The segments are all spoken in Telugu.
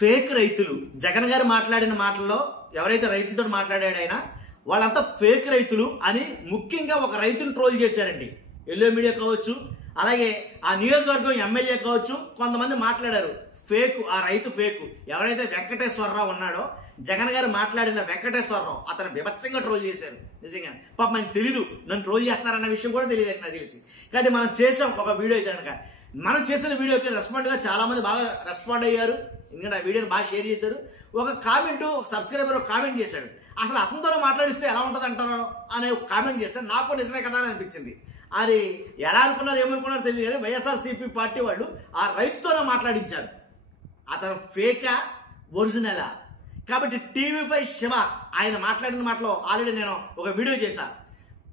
ఫేక్ రైతులు. జగన్ గారు మాట్లాడిన మాటల్లో ఎవరైతే రైతులతో మాట్లాడాడు ఆయన వాళ్ళంతా ఫేక్ రైతులు అని ముఖ్యంగా ఒక రైతును ట్రోల్ చేశారండి. ఎల్లో మీడియా కావచ్చు, అలాగే ఆ నియోజకవర్గం ఎమ్మెల్యే కావచ్చు, కొంతమంది మాట్లాడారు ఫేకు, ఆ రైతు ఫేకు. ఎవరైతే వెంకటేశ్వరరావు ఉన్నాడో, జగన్ గారు మాట్లాడిన వెంకటేశ్వరరావు, అతను విభత్సంగా ట్రోల్ చేశారు. నిజంగా పాపం మనకు తెలీదు, నన్ను ట్రోల్ చేస్తున్నారన్న విషయం కూడా తెలియదు నాకు తెలిసి. కానీ మనం చేసాం ఒక వీడియో అయితే కనుక, మనం చేసిన వీడియోకి రెస్పాండ్గా చాలా మంది బాగా రెస్పాండ్ అయ్యారు. ఎందుకంటే ఆ వీడియోని బాగా షేర్ చేశారు. ఒక కామెంట్, ఒక సబ్స్క్రైబర్ ఒక కామెంట్ చేశాడు, అసలు అతనితో మాట్లాడిస్తే ఎలా ఉంటుంది అంటారో అనే ఒక కామెంట్ చేస్తే నాకు నిజమే కదా అని అనిపించింది. అది ఎలా అనుకున్నారు ఏమనుకున్నారో తెలియదు కానీ వైఎస్ఆర్సీపీ పార్టీ వాళ్ళు ఆ రైతుతోనే మాట్లాడించారు. అతను ఫేకా ఒరిజినలా? కాబట్టి టీవీ5 శివ ఆయన మాట్లాడిన మాటలో ఆల్రెడీ నేను ఒక వీడియో చేశా.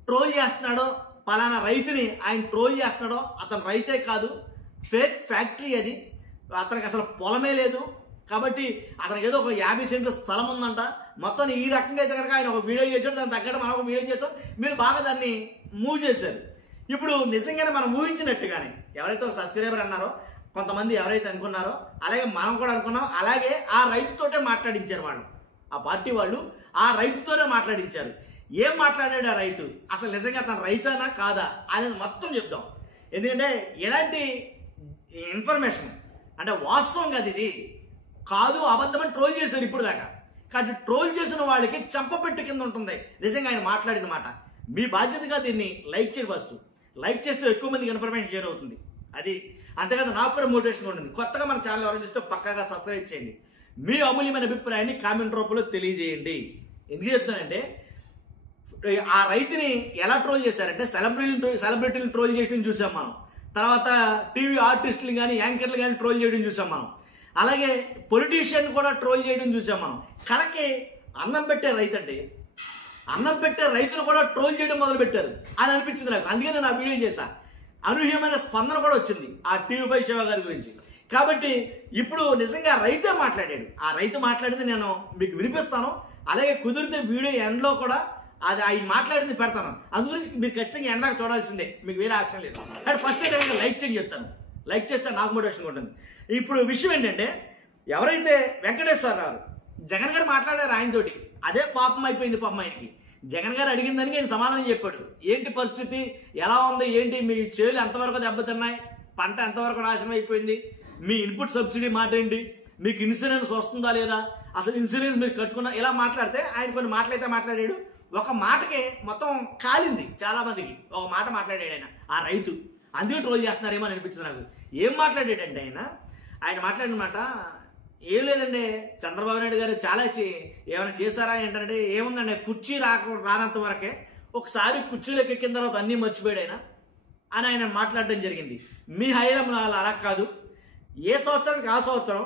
ట్రోల్ చేస్తున్నాడో, పలానా రైతుని ఆయన ట్రోల్ చేస్తున్నాడో, అతను రైతే కాదు, ఫేక్ ఫ్యాక్టరీ అది, అతనికి అసలు పొలమే లేదు. కాబట్టి అతనికి ఏదో ఒక 50 సెంట్ల స్థలం ఉందంట. మొత్తం ఈ రకంగా అయితే కనుక ఆయన ఒక వీడియో చేశాడు, దాని తగ్గట్టు మనం ఒక వీడియో చేసాం. మీరు బాగా దాన్ని మూవ్ చేశారు. ఇప్పుడు నిజంగానే మనం ఊహించినట్టుగానే ఎవరైతే ఒక సబ్స్క్రైబర్ అన్నారో, కొంతమంది ఎవరైతే అనుకున్నారో, అలాగే మనం కూడా అనుకున్నాం, అలాగే ఆ రైతుతోటే మాట్లాడించారు వాళ్ళు. ఆ పార్టీ వాళ్ళు ఆ రైతుతోనే మాట్లాడించారు. ఏం మాట్లాడాడు ఆ రైతు, అసలు నిజంగా తన రైతేనా కాదా అనేది మొత్తం చెప్దాం. ఎందుకంటే ఎలాంటి ఇన్ఫర్మేషన్ అంటే వాస్తవం కాదు, ఇది కాదు అబద్ధమని ట్రోల్ చేశారు ఇప్పుడు దాకా. కాబట్టి ట్రోల్ చేసిన వాళ్ళకి చంపపెట్టు కింద ఉంటుంది నిజంగా ఆయన మాట్లాడిన మాట. మీ బాధ్యతగా దీన్ని లైక్ చేయండి. ఫస్ట్ లైక్ చేస్తే ఎక్కువ మందికి ఇన్ఫర్మేషన్ షేర్ అవుతుంది. అది అంతేకాదు నాకు కూడా మోటివేషన్ ఉంటుంది. కొత్తగా మన ఛానల్ ఎవరైనా చూస్తే పక్కాగా సబ్స్క్రైబ్ చేయండి. మీ అమూల్యమైన అభిప్రాయాన్ని కామెంట్ రూపంలో తెలియజేయండి. ఎందుకు చెప్తానంటే ఆ రైతుని ఎలా ట్రోల్ చేశారంటే సెలబ్రిటీలు ట్రోల్ చేయడం చూసాం మనం. తర్వాత టీవీ ఆర్టిస్టులు కానీ యాంకర్లు కానీ ట్రోల్ చేయడం చూసాం మనం. అలాగే పొలిటీషియన్ కూడా ట్రోల్ చేయడం చూసాం మనం. కడకి అన్నం పెట్టే రైతు అంటే అన్నం పెట్టే రైతులు కూడా ట్రోల్ చేయడం మొదలు పెట్టారు అని అనిపించింది నాకు. అందుకే నేను ఆ వీడియో చేశా. అనూహ్యమైన స్పందన కూడా వచ్చింది ఆ టీవీ5 శివ గారి గురించి. కాబట్టి ఇప్పుడు నిజంగా రైతే మాట్లాడాడు. ఆ రైతు మాట్లాడింది నేను మీకు వినిపిస్తాను. అలాగే కుదిరితే వీడియో ఎండ్లో కూడా అది ఆయన మాట్లాడింది పెడతాను. అందు గురించి మీరు ఖచ్చితంగా ఎండాక చూడాల్సిందే, మీకు వేరే ఆప్షన్ లేదు. కానీ ఫస్ట్ అయితే లైక్ చేయండి చెప్తాను. లైక్ చేస్తే నాకు మోటివేషన్ ఉంటుంది. ఇప్పుడు విషయం ఏంటంటే ఎవరైతే వెంకటేశ్వరరావు జగన్ గారు మాట్లాడారు ఆయనతోటి, అదే పాపం అయిపోయింది. పాపం ఆయనకి జగన్ గారు అడిగిన దానికి ఆయన సమాధానం చెప్పాడు. ఏంటి పరిస్థితి, ఎలా ఉంది, ఏంటి మీ చేలు ఎంతవరకు దెబ్బతిన్నాయి, పంట ఎంతవరకు నాశనం అయిపోయింది, మీ ఇన్పుట్ సబ్సిడీ మాట ఏంటి, మీకు ఇన్సూరెన్స్ వస్తుందా లేదా, అసలు ఇన్సూరెన్స్ మీరు కట్టుకున్నా, ఇలా మాట్లాడితే ఆయన కొన్ని మాటలైతే మాట్లాడాడు. ఒక మాటకి మొత్తం కాలింది చాలా మందికి. ఒక మాట మాట్లాడాడు ఆయన ఆ రైతు. అందుకే ట్రోల్ చేస్తున్నారేమో అని అనిపించింది నాకు. ఏం మాట్లాడాడంటే ఆయన మాట్లాడిన మాట ఏం లేదండి, చంద్రబాబు నాయుడు గారు చాలా ఏమైనా చేశారా ఏంటంటే, ఏముందండి కుర్చీ రానంత వరకే, ఒకసారి కుర్చీలోకి ఎక్కిన తర్వాత అన్నీ మర్చిపోయాడు అని ఆయన మాట్లాడడం జరిగింది. మీ హైరామ్ అలా కాదు, ఏ సంవత్సరానికి ఆ సంవత్సరం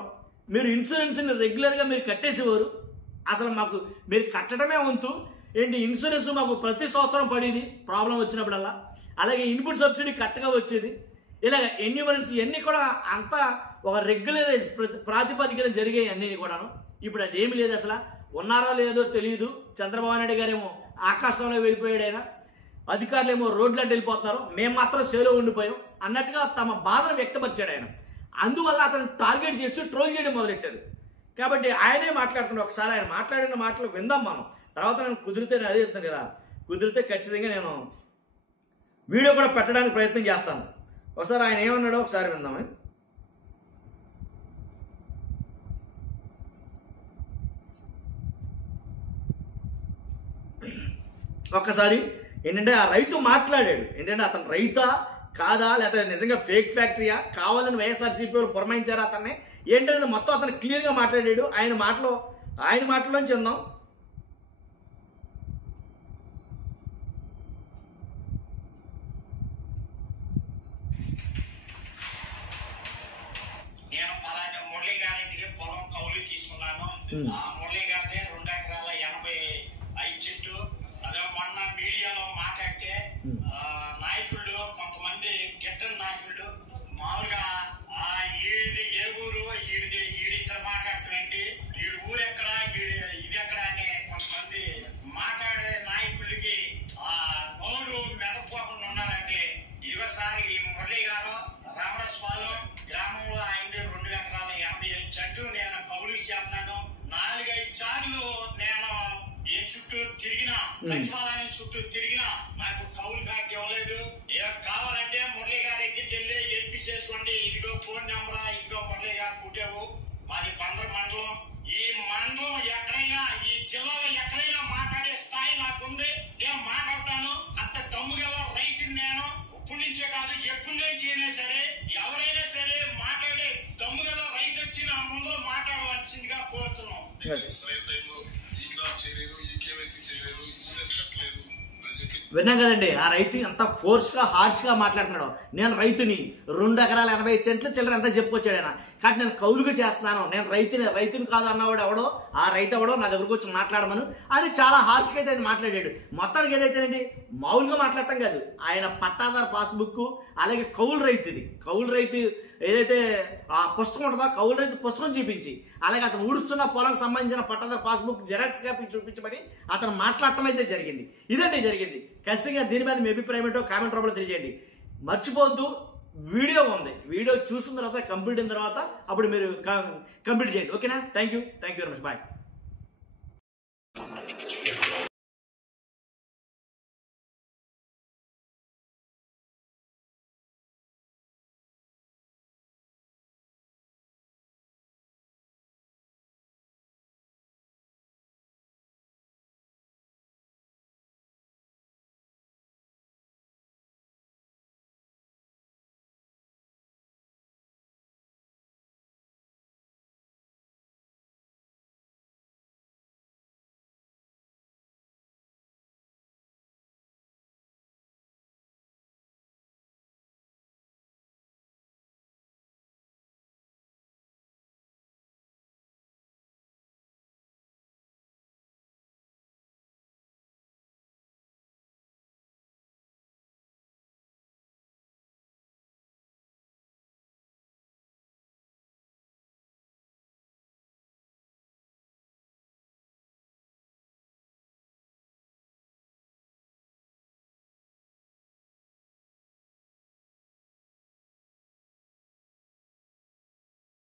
మీరు ఇన్సూరెన్స్ని రెగ్యులర్గా మీరు కట్టేసేవారు. అసలు మాకు మీరు కట్టడమే వంతు ఏంటి, ఇన్సూరెన్స్ మాకు ప్రతి సంవత్సరం పడేది ప్రాబ్లం వచ్చినప్పుడల్లా. అలాగే ఇన్పుట్ సబ్సిడీ కరెక్ట్గా వచ్చేది. ఇలాగ ఎన్యూమరెన్స్ ఇవన్నీ కూడా అంతా ఒక రెగ్యులరైజ్ ప్రాతిపదికన జరిగాయి అన్నీ కూడాను. ఇప్పుడు అదేమి లేదు, అసలు ఉన్నారో లేదో తెలియదు. చంద్రబాబు నాయుడు గారేమో ఆకాశంలో వెళ్ళిపోయాడు, ఆయన అధికారులు ఏమో రోడ్లంటే వెళ్ళిపోతున్నారు, మేము మాత్రం సేలో ఉండిపోయాం అన్నట్టుగా తమ బాధను వ్యక్తపరిచాడు ఆయన. అందువల్ల అతను టార్గెట్ చేసి ట్రోల్ చేయడం మొదలెట్టారు. కాబట్టి ఆయనే మాట్లాడుతున్నాడు. ఒకసారి ఆయన మాట్లాడిన మాటలు విందాం మనం. తర్వాత నేను కుదిరితే అదే చెప్తాను కదా, కుదిరితే ఖచ్చితంగా నేను వీడియో కూడా పెట్టడానికి ప్రయత్నం చేస్తాను. ఒకసారి ఆయన ఏమన్నాడో ఒకసారి విందామని. ఒక్కసారి ఏంటంటే ఆ రైతు మాట్లాడాడు. ఏంటంటే అతను రైతా కాదా, లేకపోతే నిజంగా ఫేక్ ఫ్యాక్టరీయా, కావాలని వైఎస్ఆర్సీపీ వాళ్ళు పురమాయించారా అతన్ని ఏంటనేది మొత్తం అతను క్లియర్గా మాట్లాడాడు. ఆయన మాటలోంచి ఉందాం. మురళీ గారిదే 2 ఎకరాల 85 చెట్టు. అదే మొన్న మీడియాలో మాట్లాడితే నాయకుళ్ళు కొంతమంది గిట్టని నాయకుళ్ళు మామూలుగా ఈడిది ఏ ఊరు, ఈడి ఇక్కడ మాట్లాడుతున్నాండి, ఈడు ఊరు ఎక్కడ, ఇది ఎక్కడ అని కొంతమంది మాట్లాడే నాయకులకి నోరు మెదపోకుండా ఉన్నారంటే ఇదిగోసారి ఈ మురళీ గారు రామరాజపాలెం గ్రామంలో ఆయన 2 ఎకరాల 85 చెట్టు నేను కౌలు సచివాలయం చుట్టూ తిరిగినా నాకు కౌలు కార్డు ఇవ్వలేదు. కావాలంటే మురళి గారి దగ్గరికి వెళ్ళి ఎంపీ చేసుకోండి, ఇదిగో ఫోన్ నెంబర్, ఇదిగో మురళి గారు పుట్టావు, మాది బందర మండలం. ఈ మండలం ఎక్కడైనా, ఈ జిల్లాలో ఎక్కడైనా మాట్లాడే స్థాయి నాకుంది, నేను మాట్లాడతాను. అంత దమ్ముగల రైతుని నేను. ఇప్పటి నుంచే కాదు, ఎప్పటి నుంచి అయినా సరే, ఎవరైనా సరే మాట్లాడే దమ్ముగల రైతు వచ్చి నా ముందు మాట్లాడవలసిందిగా కోరుతున్నాం. విన్నాం కదండి, ఆ రైతు ఎంత ఫోర్స్ గా హార్ష్ గా మాట్లాడుతున్నాడు. నేను రైతుని, 2 ఎకరాల 80 సెంట్లు చిల్లర ఎంత చెప్పుకొచ్చాడు ఆయన. కాబట్టి నేను కౌలుగా చేస్తున్నాను, నేను రైతుని కాదు అన్నవాడు ఎవడో, ఆ రైతు ఎవడో నా దగ్గరకు వచ్చి మాట్లాడమను అని చాలా హార్ష్గా అయితే ఆయన మాట్లాడాడు. మొత్తానికి ఏదైతేనండి, మామూలుగా మాట్లాడటం కాదు, ఆయన పట్టాదారు పాస్బుక్, అలాగే కౌలు రైతు ఏదైతే ఆ పుస్తకం ఉంటుందో కౌలు రైతు పుస్తకం చూపించి, అలాగే అతను ఊడుస్తున్న పొలంకి సంబంధించిన పట్టాదారు పాస్బుక్ జెరాక్స్ కాపీ చూపించమని అతను మాట్లాడటం అయితే జరిగింది. ఇదండి జరిగింది. ఖచ్చితంగా దీని మీద మీ అభిప్రాయం ఏంటో కామెంట్ రూపంలో తెలియజేయండి. మర్చిపోవద్దు, వీడియో ఉంది, వీడియో చూసిన తర్వాత కంప్లీట్ అయిన తర్వాత అప్పుడు మీరు కంప్లీట్ చేయండి. ఓకేనా? Thank you very much. Bye.